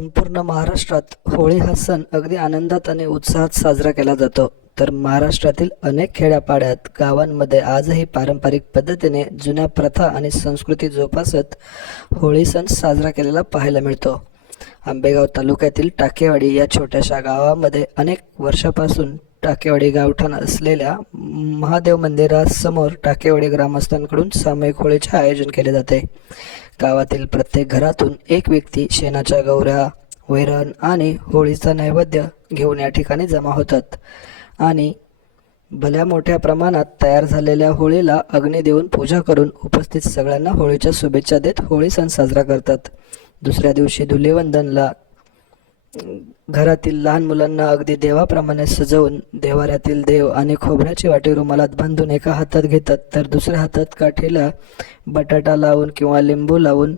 संपूर्ण महाराष्ट्रात होळी हा सण अगदी आनंदात आणि उत्साहात साजरा केला जातो. तर महाराष्ट्रातील अनेक खेड्यापाड्यात गावांमध्ये आजही पारंपरिक पद्धतीने जुन्या प्रथा आणि संस्कृती जोपासत होळी सण साजरा केलेला पाहायला मिळतो. आंबेगाव तालुक्यातील टाकेवाडी या छोट्याशा गावामध्ये अनेक वर्षापासून टाकेवाडी गावठाण असलेल्या महादेव मंदिरासमोर टाकेवाडी ग्रामस्थांकडून सामूहिक होळीचे आयोजन केले जाते. गावातील प्रत्येक घरातून एक व्यक्ती शेणाच्या गौऱ्या वैरण आणि होळीचा नैवेद्य घेऊन या ठिकाणी जमा होतात आणि भल्या मोठ्या प्रमाणात तयार झालेल्या होळीला अग्नी देऊन पूजा करून उपस्थित सगळ्यांना होळीच्या शुभेच्छा देत होळी सण साजरा करतात. दुसऱ्या दिवशी धुलीवंदनला घरातील लहान मुलांना अगदी देवाप्रमाणे सजवून देवाऱ्यातील देव आणि खोबऱ्याची वाटी रुमालात बांधून एका हातात घेतात तर दुसऱ्या हातात काठीला बटाटा लावून किंवा लिंबू लावून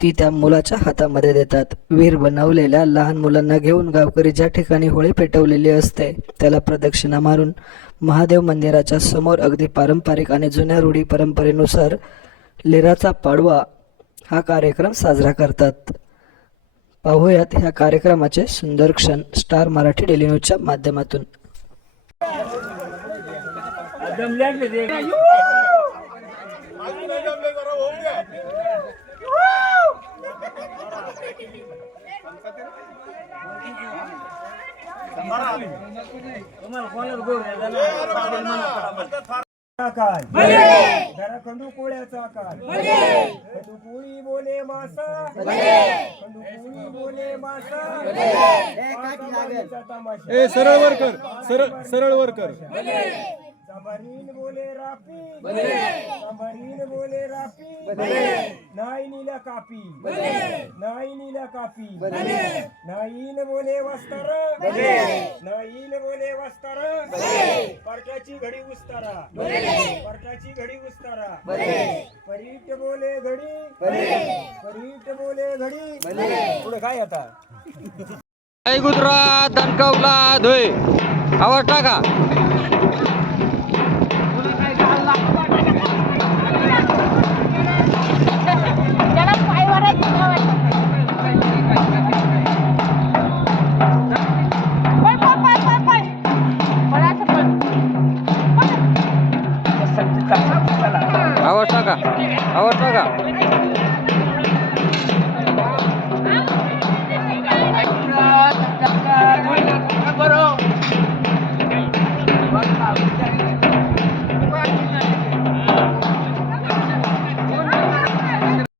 ती त्या मुलाच्या हातामध्ये देतात. वीर बनवलेल्या लहान मुलांना घेऊन गावकरी ज्या ठिकाणी होळी पेटवलेली असते त्याला प्रदक्षिणा मारून महादेव मंदिराच्या समोर अगदी पारंपरिक आणि जुन्या रूढी परंपरेनुसार लिराचा पाडवा हा कार्यक्रम साजरा करतात. पाहूयात ह्या कार्यक्रमाचे सुंदर क्षण स्टार मराठी डेली न्यूजच्या माध्यमातून. काय जरा खंडू कोळ्याचा काय खंडू कोळी बोले मासा. खंडू कोळी बोले मासा. पाचामारीचा तमाशा. ए सरळ वर कर. सरळ सरळ वर कर. बोले रापी बोले रापी कापी. नाही नीला कापी. नाईन बोले. वस्तर. नाईन बोले वस्तर. परक्याची घडी उस्तारा. परक्याची घडी उस्तारा. परीट बोले घडी. परीट बोले घडी. पुढे काय आता? जय गुजरात दणकवला धुळे. आवाज टाका. out